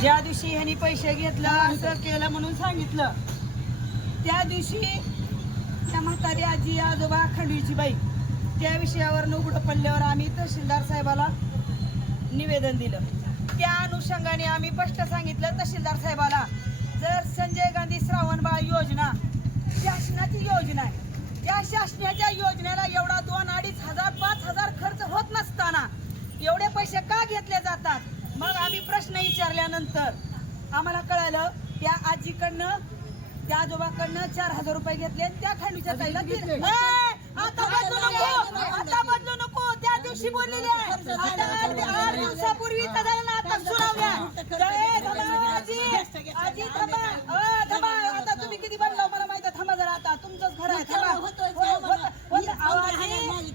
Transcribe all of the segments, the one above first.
ज्या दिवशी ह्यांनी पैसे घेतला असं केलं म्हणून सांगितलं. त्या दिवशी त्या म्हातारी आजी आजोबा खंडवीची बाई त्या विषयावर उघडं पडल्यावर आम्ही तहसीलदार साहेबाला निवेदन दिलं. त्या अनुषंगाने आम्ही स्पष्ट सांगितलं तहसीलदार साहेबाला जर संजय गांधी श्रावणबाळ योजना शासनाची योजना आहे. त्या शासनाच्या योजनेला एवढा दोन अडीच हजार पाच हजार खर्च होत नसताना एवढे पैसे का घेतले जातात? मग आम्ही प्रश्न विचारल्यानंतर आम्हाला कळालं त्या आजीकडनं त्या आजोबाकडनं चार हजार रुपये घेतले त्या खांडूच्या ताईला दिले. आता बदलू नको आता बदलू नको. त्या दिवशी बोललेली आहे. आता आठ आठ दिवसापूर्वी आता सुनावल्या आजी. आजी थांबा अ, थांबा आता तुम्ही किती बनला मला माहिती आहे थांबा जरा आता. तुमचंच घर आहे थांबा. होतं, होतं. होतं. होतं.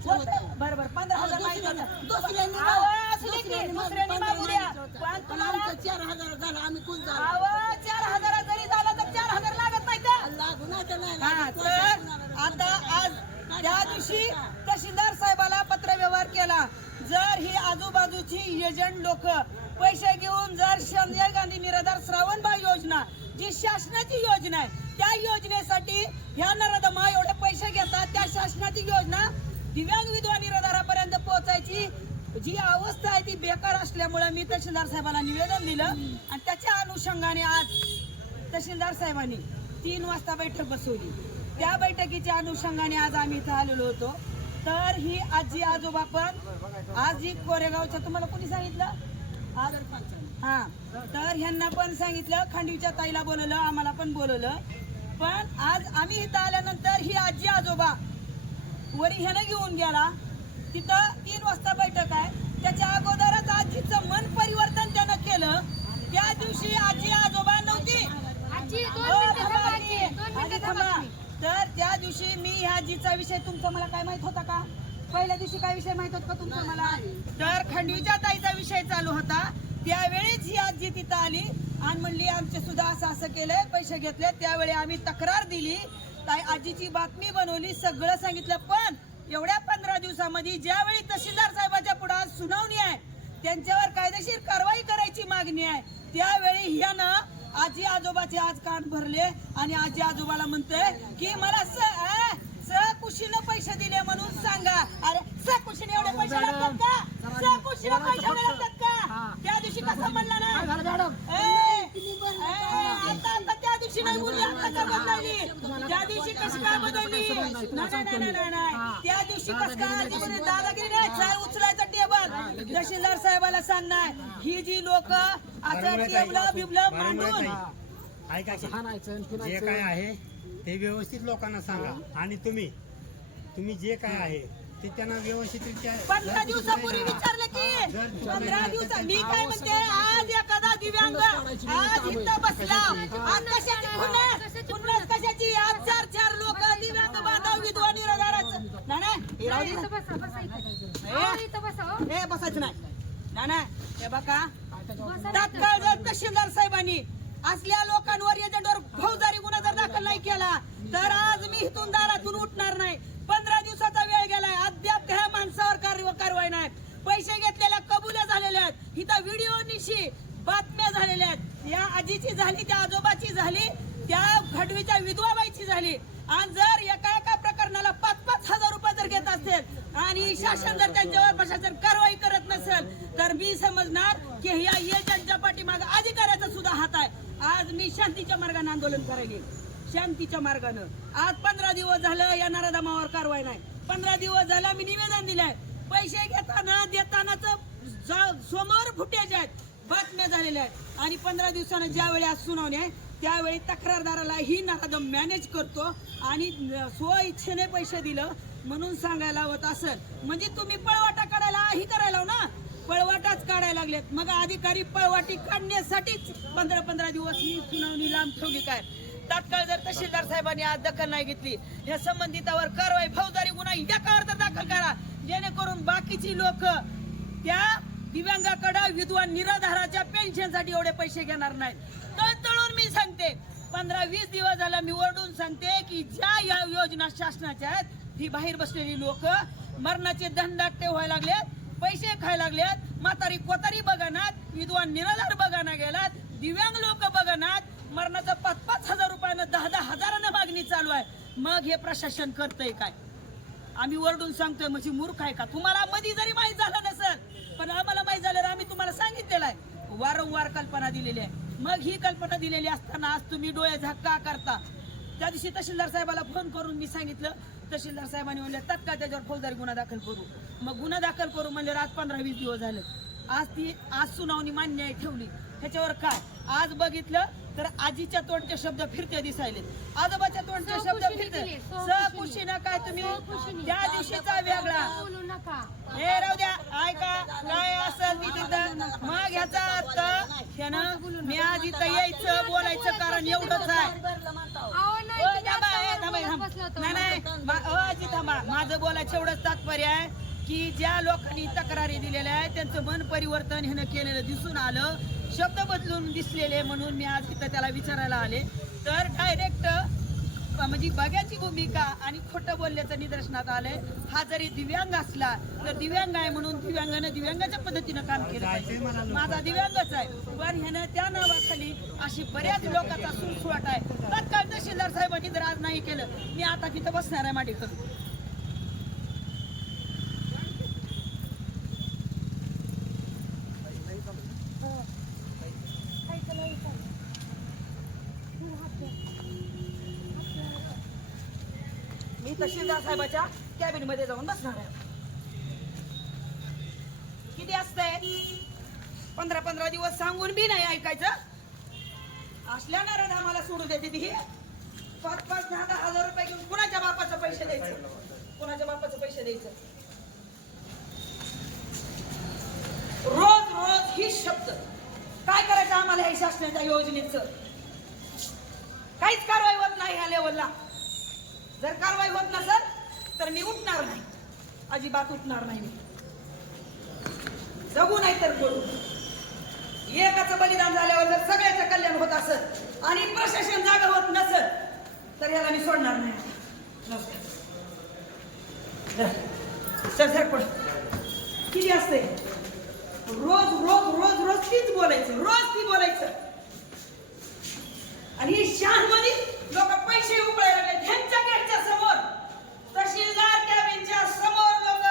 होतं. बरं बरं पंधरा हजार माहिती होतं. दुसऱ्यांनी अहो, असू दे की, दुसऱ्यांनी दुसऱ्यांनी पंधरा मागू द्या मागितलं होतं. पण आमचं चार हजार झालं आम्ही कोण झालं? चार हजार जरी झालं तर चार हजार लागत नाही का? लागू ना हा तर आता आज त्या दिवशी तहसीलदार साहेबाला पत्र व्यवहार केला. जर ही आजूबाजूची एजंट लोक पैसे घेऊन जर संजय गांधी निराधार श्रावणबा योजना जी शासनाची योजना आहे त्या योजनेसाठी ह्या नरदमा एवढे पैसे घेतात त्या शासनाची योजना दिव्यांग विधवा निराधारापर्यंत पोहोचायची. जी अवस्था आहे ती बेकार असल्यामुळे मी तहसीलदार साहेबाला निवेदन दिलं. आणि त्याच्या अनुषंगाने आज तहसीलदार साहेबांनी तीन वाजता बैठक बसवली. त्या बैठकीच्या अनुषंगाने आज आम्ही इथं आलेलो होतो. तर ही आजी आजोबा पण आज ही कोरेगावच्या तुम्हाला कोणी सांगितलं? आज हा. तर ह्यांना पण सांगितलं खांडवीच्या ताईला बोलवलं आम्हाला पण बोलवलं. पण आज आम्ही इथं आल्यानंतर ही आजी आजोबा वरी ह्यानं घेऊन गेला. तिथं तीन वाजता बैठक आहे त्याच्या अगोदरच आजीचं मन परिवर्तन त्यानं केलं त्या दिवशी आजी आजोबा नव्हती आजी दोन हो, मिनिटं थांबा थांबा आजी. आजी दोन आजी मिनिटं थांबा. थांबा तुम्ही. तर त्या दिवशी मी ह्या आजीचा विषय तुमचा मला काय माहीत होता का पहिल्या दिवशी काय विषय माहीत होता का तुमचा मला? तर खंडवीच्या ताईचा विषय चालू होता. त्यावेळीच ही आजी तिथं आली आणि म्हणली आमचे सुद्धा असं असं केलंय पैसे घेतले त्यावेळी आम्ही तक्रार दिली. ताई आजीची बातमी बनवली सगळं सांगितलं पण एवढ्या पंधरा दिवसामध्ये ज्यावेळी तहसीलदार साहेबाच्या पुढे सुनावणी आहे त्यांच्यावर कायदेशीर कारवाई करायची मागणी आहे त्यावेळी ह्यानं आजी आजोबाचे आज कान भरले आणि आजी आजोबाला म्हणतोय की मला स आ, सकुशीनं पैसे दिले म्हणून सांगा. अरे सकुशीने एवढे पैसे लागतात का? सकुशीने पैसे लागतात का? त्या दिवशी कसं म्हणला ना? आता आता त्या दिवशी नाही बोलली आता का बदलली त्या दिवशी कशी काय बदलली? नाही नाही नाही नाही नाही त्या दिवशी कसं काय आजी म्हणे दादागिरी नाही? चाय उचलायचं टेबल. तहसीलदार साहेबाला सांगणार ही जी लोक असं टेबल बिबलं मांडून ऐका की, जे काय आहे ते व्यवस्थित लोकांना सांगा. आणि तुम्ही तुम्ही जे काय आहे ते त्यांना व्यवस्थितरित्या पंधरा दिवसापूर्वी विचारलं की पंधरा दिवसा मी काय म्हणते आज एखादा दिव्यांग आज इथं बसला. आज कशाची खुन्नस कशाची? आज चार चार लोक दिव्यांग बांधव विधवा निराधाराचं. हे ना. ए. हो, बसायचं नाही. नाही हे बघा. बसा तात्काळ जर तहसीलदार साहेबांनी असल्या लोकांवर एजंटवर फौजदारी गुन्हा जर दाखल नाही केला तर आज मी इथून दारातून उठणार नाही. पैसे घेतलेल्या कबुल्या झालेल्या आहेत. इथं व्हिडिओ निशी बातम्या झालेल्या आहेत. या आजीची झाली त्या आजोबाची झाली त्या खडवीच्या विधवाबाईची झाली. आणि जर एका एका प्रकरणाला पाच पाच हजार रुपये जर घेत असेल आणि शासन जर त्यांच्यावर प्रशासन कारवाई करत नसेल तर मी समजणार की या एजंटच्या पाठीमाग अधिकाऱ्याचा सुद्धा हात आहे. आज मी शांतीच्या मार्गाने आंदोलन करायला. शांतीच्या मार्गानं. आज पंधरा दिवस झालं या नराधमावर कारवाई नाही. पंधरा दिवस झाला मी निवेदन दिलंय. पैसे घेताना देतानाच समोर फुटेज आहेत बातम्या झालेल्या आहेत. आणि पंधरा दिवसानं ज्यावेळी आज सुनावणी आहे त्यावेळी तक्रारदाराला ही नराधम मॅनेज करतो आणि स्व इच्छेने पैसे दिलं म्हणून सांगायला हवं असेल म्हणजे तुम्ही पळवाटा काढायला ही करायला ना? पळवाटाच काढायला लागलेत. मग अधिकारी पळवाटी काढण्यासाठीच पंधरा पंधरा दिवस ही सुनावणी लांब ठेवली काय? तात्काळ जर तहसीलदार साहेबांनी आज दखल नाही घेतली या संबंधितावर कारवाई फौजदारी गुन्हा एकावर तर दाखल करा. जेणेकरून बाकीची लोक त्या दिव्यांगाकडे विधवा निराधाराच्या पेन्शनसाठी एवढे पैसे घेणार नाहीत. तळून मी सांगते पंधरा वीस दिवस झाला मी ओरडून सांगते की ज्या या योजना शासनाच्या आहेत ही बाहेर बसलेली लोक मरणाचे दंडाकटे व्हायला लागलेत पैसे खायला लागलेत म्हातारी कोतारी बघानात विद्वान निराधार बघाना गेलात दिव्यांग लोक बघनात मरणाचं पाच पाच हजार रुपयानं दहा दहा हजारानं मागणी चालू आहे. मग हे प्रशासन करतंय काय? आम्ही वरडून सांगतोय म्हणजे मूर्ख आहे का? तुम्हाला मधी जरी माहीत झालं नसेल पण आम्हाला माहीत झालं तर आम्ही तुम्हाला सांगितलेलं आहे. वारंवार कल्पना दिलेली आहे. मग ही कल्पना दिलेली असताना आज तुम्ही डोळे झाक्का करता. त्या दिवशी तहसीलदार साहेबाला फोन करून मी सांगितलं. तहसीलदार साहेबांनी म्हणले तत्काळ त्याच्यावर फौजदारी गुन्हा दाखल करू. मग गुन्हा दाखल करू म्हणले आज पंधरा वीस दिवस झाले. आज ती आज सुनावणी मान्य आहे ठेवली. ह्याच्यावर काय? आज बघितलं तर आजीच्या तोंडचे शब्द फिरते दिसायले. आजोबाच्या तोंडचे शब्द फिरते. सहकुशीने. सहकुशीनं काय तुम्ही. त्या दिवशीचा वेगळा. हे राहू द्या ऐका काय असेल ती तिथं? मग ह्याचा अर्थ ह्यानं मी आज इथं यायचं बोलायचं कारण एवढंच आहे. नाही मा- थांबा. माझं बोलायचं एवढंच तात्पर्य आहे की ज्या लोकांनी तक्रारी दिलेल्या आहेत त्यांचं मन परिवर्तन ह्यानं केलेलं दिसून आलं. शब्द बदलून दिसलेले म्हणून मी आज इथं त्याला विचारायला आले. तर डायरेक्ट म्हणजे बघ्याची भूमिका आणि खोटं बोलल्याचं निदर्शनात आलंय. हा जरी दिव्यांग असला तर दिव्यांग आहे म्हणून दिव्यांगानं दिव्यांगाच्या पद्धतीनं काम केलं पाहिजे. माझा दिव्यांगच आहे पण ह्यानं त्या नावाखाली अशी बऱ्याच लोकांचा सुळसुळाट आहे. तत्काळ तहसीलदार साहेबांनी जर आज नाही केलं मी आता तिथं बसणार आहे माडी करून मी तहसीलदार साहेबाच्या कॅबिनमध्ये जाऊन बसणार आहे. किती असतंय? पंधरा पंधरा दिवस सांगून बी नाही ऐकायचं. असल्या नारायण आम्हाला सोडू देते ती. पाच पाच दहा दहा हजार रुपये घेऊन कुणाच्या बापाचं पैसे द्यायचं? कुणाच्या बापाचं पैसे द्यायचं? रोज रोज ही शब्द. काय करायचं आम्हाला हे शासनाच्या योजनेचं? काहीच कारवाई होत नाही ह्या लेवलला जर कारवाई होत नसेल तर मी उठणार नाही. अजिबात उठणार नाही मी. जगू नाही तर करू एकाचं बलिदान झाल्यावर जर सगळ्याचं कल्याण होत असत आणि प्रशासन जागा होत नसत तर याला मी सोडणार नाही. नमस्कार. सर किती असते रोज रोज रोज रोज तीच बोलायचं. रोज ती बोलायचं आणि ही शहाणमध्ये लोक पैसे उकळायला लागले ह्यांच्या गेटच्या समोर तहसीलदार कॅबिनच्या समोर लोक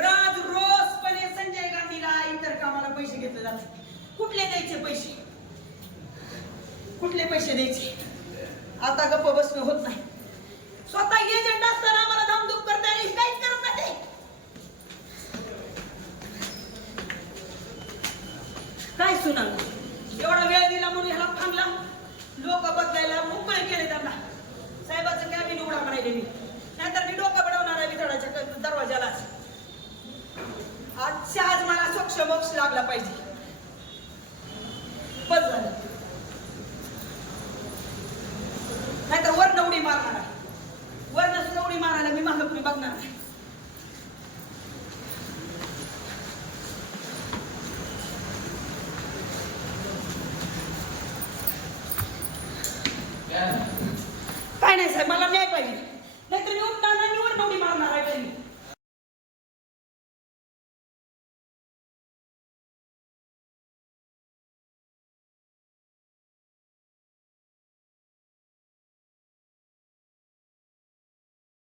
राज रोजपणे संजय गांधीला इतर कामाला पैसे घेतले जातात कुठले द्यायचे पैसे कुठले पैसे द्यायचे? आता गप्प बसणं होत नाही. स्वतः एजंट असताना आम्हाला धामधूप करता आली काहीच करत नाही काय सुना एवढा वेळ दिला म्हणून ह्याला थांबला? bag na.